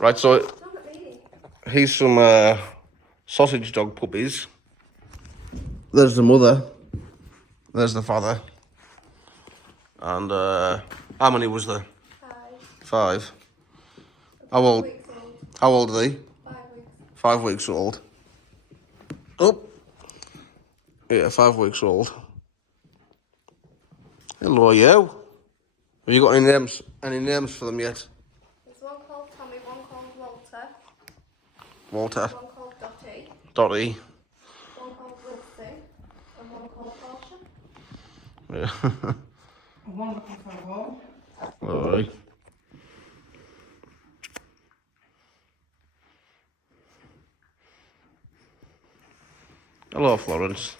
Right, so here's some sausage dog puppies. There's the mother. There's the father. And how many was there? 5. 5. How old? How old are they? 5 weeks. 5 weeks old. Oh. Yeah, 5 weeks old. Hello, you. Have you got any names? Any names for them yet? There's one called Tommy, one called Walter. Walter. One called Dottie. Dottie. One called Wilson. And one called Portia. Yeah. One looking for a home. Alright. Hello, Florence.